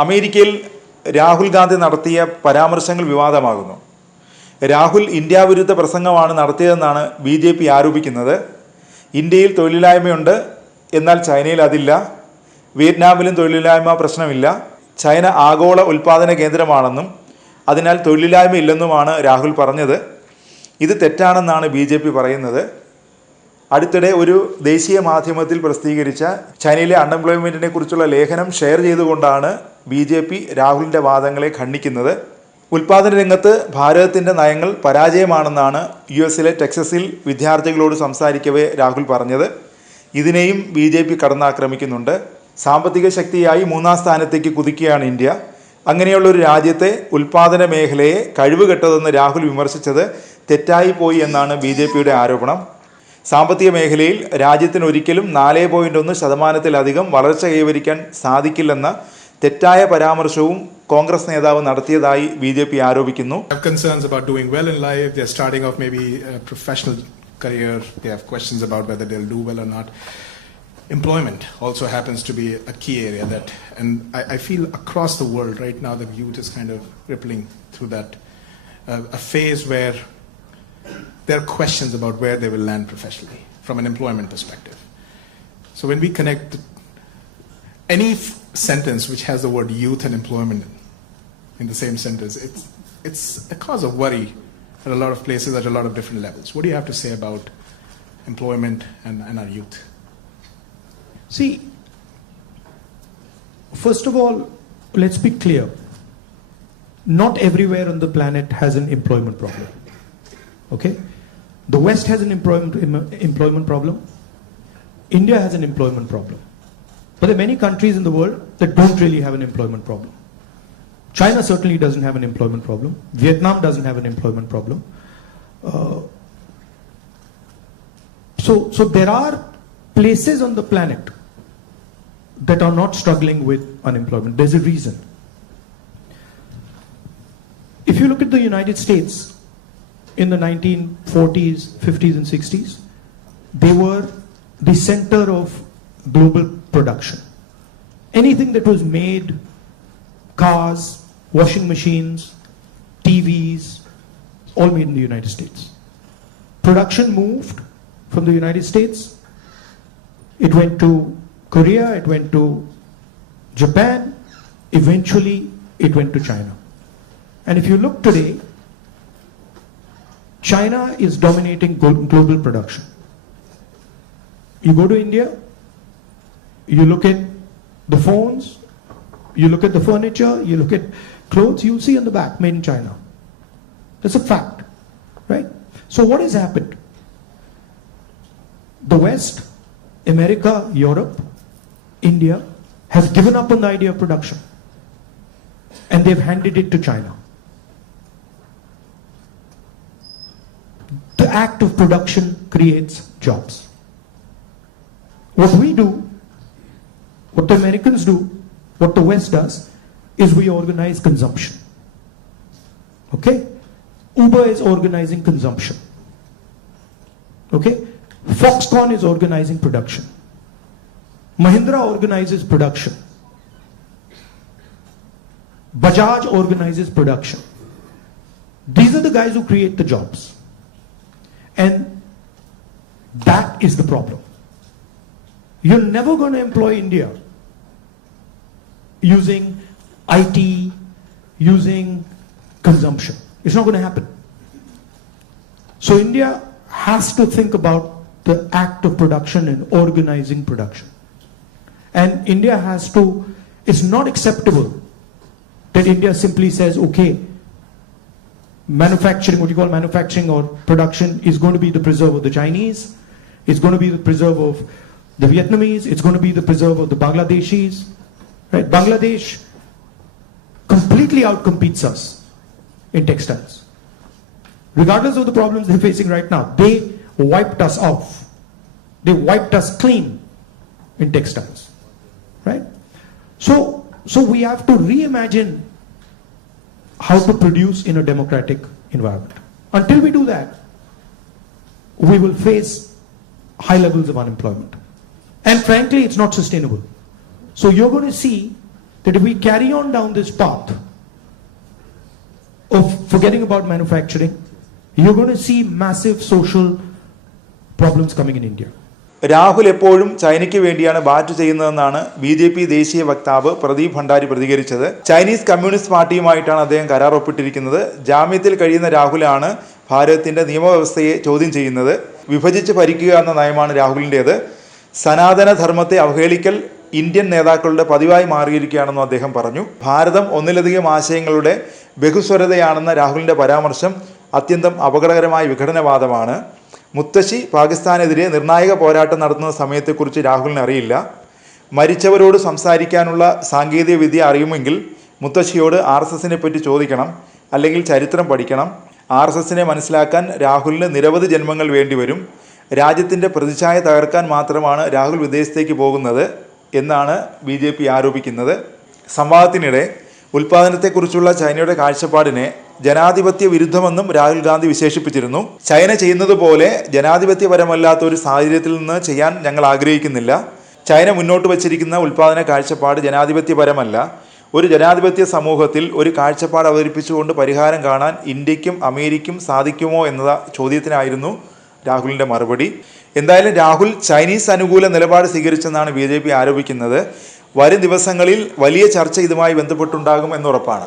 അമേരിക്കയിൽ രാഹുൽ ഗാന്ധി നടത്തിയ പരാമർശങ്ങൾ വിവാദമാകുന്നു. രാഹുൽ ഇന്ത്യ വിരുദ്ധ പ്രസംഗമാണ് നടത്തിയതെന്നാണ് BJP ആരോപിക്കുന്നത്. ഇന്ത്യയിൽ തൊഴിലില്ലായ്മയുണ്ട്, എന്നാൽ ചൈനയിൽ അതില്ല. വിയറ്റ്നാമിലും തൊഴിലില്ലായ്മ പ്രശ്നമില്ല. ചൈന ആഗോള ഉൽപ്പാദന കേന്ദ്രമാണെന്നും അതിനാൽ തൊഴിലില്ലായ്മ ഇല്ലെന്നുമാണ് രാഹുൽ പറഞ്ഞത്. ഇത് തെറ്റാണെന്നാണ് BJP പറയുന്നത്. അടുത്തിടെ ഒരു ദേശീയ മാധ്യമത്തിൽ പ്രസിദ്ധീകരിച്ച ചൈനയിലെ അൺഎംപ്ലോയ്മെൻറ്റിനെ കുറിച്ചുള്ള ലേഖനം ഷെയർ ചെയ്തുകൊണ്ടാണ് BJP രാഹുലിൻ്റെ വാദങ്ങളെ ഖണ്ഡിക്കുന്നത്. ഉൽപ്പാദന രംഗത്ത് ഭാരതത്തിൻ്റെ നയങ്ങൾ പരാജയമാണെന്നാണ് US ടെക്സസിൽ വിദ്യാർത്ഥികളോട് സംസാരിക്കവേ രാഹുൽ പറഞ്ഞത്. ഇതിനെയും BJP കടന്നാക്രമിക്കുന്നുണ്ട്. സാമ്പത്തിക ശക്തിയായി 3-ാം സ്ഥാനത്തേക്ക് കുതിക്കുകയാണ് ഇന്ത്യ. അങ്ങനെയുള്ളൊരു രാജ്യത്തെ ഉൽപ്പാദന മേഖലയെ കഴിവുകെട്ടതെന്ന് രാഹുൽ വിമർശിച്ചത് തെറ്റായി പോയി എന്നാണ് BJPയുടെ ആരോപണം. സാമ്പത്തിക മേഖലയിൽ രാജ്യത്തിന് ഒരിക്കലും 4.1% വളർച്ച കൈവരിക്കാൻ സാധിക്കില്ലെന്ന തെറ്റായ പരാമർശവും കോൺഗ്രസ് നേതാവ് നടത്തിയതായി BJP ആരോപിക്കുന്നു. Concerns about doing well in life, they're starting off maybe a professional career, they have questions about whether they'll do well or not. Employment also happens to be a key area and I feel across the world right now the youth is kind of rippling through that a phase where there are questions about where they will land professionally from an employment perspective. So when we connect any sentence which has the word youth and employment in the same sentence, it's a cause of worry at a lot of places at a lot of different levels. What do you have to say about employment and our youth? See, first of all, let's be clear. Not everywhere on the planet has an employment problem. Okay? The West has an employment problem. India has an employment problem. But there are many countries in the world that don't really have an employment problem. China certainly doesn't have an employment problem. Vietnam doesn't have an employment problem. So there are places on the planet that are not struggling with unemployment. There's a reason. If you look at the United States, in the 1940s, 50s and 60s, they were the center of global production. Anything that was made, cars, washing machines, TVs, all made in the United States. Production moved from the United States. It went to Korea, it went to Japan, eventually it went to China. And if you look today, China is dominating global production. You go to India, you look at the phones, you look at the furniture, you look at clothes, you'll see on the back, made in China. That's a fact, right? So what has happened? The West, America, Europe, India has given up on the idea of production and they've handed it to China. The act of production creates jobs. What we do, what the Americans do, what the West does, is we organize consumption. Okay? Uber is organizing consumption. Okay? Foxconn is organizing production. Mahindra organizes production. Bajaj organizes production. These are the guys who create the jobs. And that is the problem. You're never going to employ India using IT, using consumption. It's not going to happen. So India has to think about the act of production and organizing production. And India has to, it's not acceptable that India simply says, okay, manufacturing, what you call manufacturing or production is going to be the preserve of the Chinese, it's going to be the preserve of the Vietnamese, it's going to be the preserve of the Bangladeshis, right? Bangladesh completely outcompetes us in textiles. Regardless of the problems they're facing right now, they wiped us off. They wiped us clean in textiles, right? So we have to reimagine how to produce in a democratic environment. Until we do that, we will face high levels of unemployment. And frankly, it's not sustainable. So you're going to see that if we carry on down this path of forgetting about manufacturing, you're going to see massive social problems coming in India. Rahul എപ്പോഴും ചൈനയ്ക്ക് വേണ്ടിയാണ് ബാറ്റ് ചെയ്യുന്നതെന്നാണ് BJP ദേശീയ വക്താവ് പ്രദീപ് ഭണ്ഡാരി പ്രതികരിച്ചത്. Chinese communist പാർട്ടിയുമായിട്ടാണ് അദ്ദേഹം കരാർ ഒപ്പിട്ടിരിക്കുന്നത്. ജാമ്യത്തിൽ കഴിയുന്ന രാഹുലാണ് ഭാരതത്തിന്റെ നിയമവ്യവസ്ഥയെ ചോദ്യം ചെയ്യുന്നത്. വിഭജിച്ച് ഭരിക്കുക എന്ന നയമാണ് രാഹുലിൻ്റേത്. സനാതന ധർമ്മത്തെ അവഹേളിക്കൽ ഇന്ത്യൻ നേതാക്കളുടെ പതിവായി മാറിയിരിക്കുകയാണെന്നും അദ്ദേഹം പറഞ്ഞു. ഭാരതം ഒന്നിലധികം ആശയങ്ങളുടെ ബഹുസ്വരതയാണെന്ന രാഹുലിൻ്റെ പരാമർശം അത്യന്തം അപകടകരമായ വിഘടനവാദമാണ്. മുത്തശ്ശി പാകിസ്ഥാനെതിരെ നിർണായക പോരാട്ടം നടത്തുന്ന സമയത്തെക്കുറിച്ച് രാഹുലിന് അറിയില്ല. മരിച്ചവരോട് സംസാരിക്കാനുള്ള സാങ്കേതിക വിദ്യ അറിയുമെങ്കിൽ മുത്തശ്ശിയോട് RSSനെ പറ്റി ചോദിക്കണം, അല്ലെങ്കിൽ ചരിത്രം പഠിക്കണം. RSSനെ മനസ്സിലാക്കാൻ രാഹുലിന് നിരവധി ജന്മങ്ങൾ വേണ്ടിവരും. രാജ്യത്തിൻ്റെ പ്രതിച്ഛായ തകർക്കാൻ മാത്രമാണ് രാഹുൽ വിദേശത്തേക്ക് പോകുന്നത് എന്നാണ് BJP ആരോപിക്കുന്നത്. സംവാദത്തിനിടെ ഉൽപ്പാദനത്തെക്കുറിച്ചുള്ള ചൈനയുടെ കാഴ്ചപ്പാടിനെ ജനാധിപത്യ വിരുദ്ധമെന്നും രാഹുൽ ഗാന്ധി വിശേഷിപ്പിച്ചിരുന്നു. ചൈന ചെയ്യുന്നത് പോലെ ജനാധിപത്യപരമല്ലാത്ത ഒരു സാഹചര്യത്തിൽ നിന്ന് ചെയ്യാൻ ഞങ്ങൾ ആഗ്രഹിക്കുന്നില്ല. ചൈന മുന്നോട്ട് വച്ചിരിക്കുന്ന ഉൽപ്പാദന കാഴ്ചപ്പാട് ജനാധിപത്യപരമല്ല. ഒരു ജനാധിപത്യ സമൂഹത്തിൽ ഒരു കാഴ്ചപ്പാട് അവതരിപ്പിച്ചുകൊണ്ട് പരിഹാരം കാണാൻ ഇന്ത്യക്കും അമേരിക്കയ്ക്കും സാധിക്കുമോ എന്ന ചോദ്യത്തിനായിരുന്നു രാഹുലിൻ്റെ മറുപടി. എന്തായാലും രാഹുൽ ചൈനീസ് അനുകൂല നിലപാട് സ്വീകരിച്ചെന്നാണ് BJP ആരോപിക്കുന്നത്. വരും ദിവസങ്ങളിൽ വലിയ ചർച്ച ഇതുമായി ബന്ധപ്പെട്ടുണ്ടാകും എന്നുറപ്പാണ്.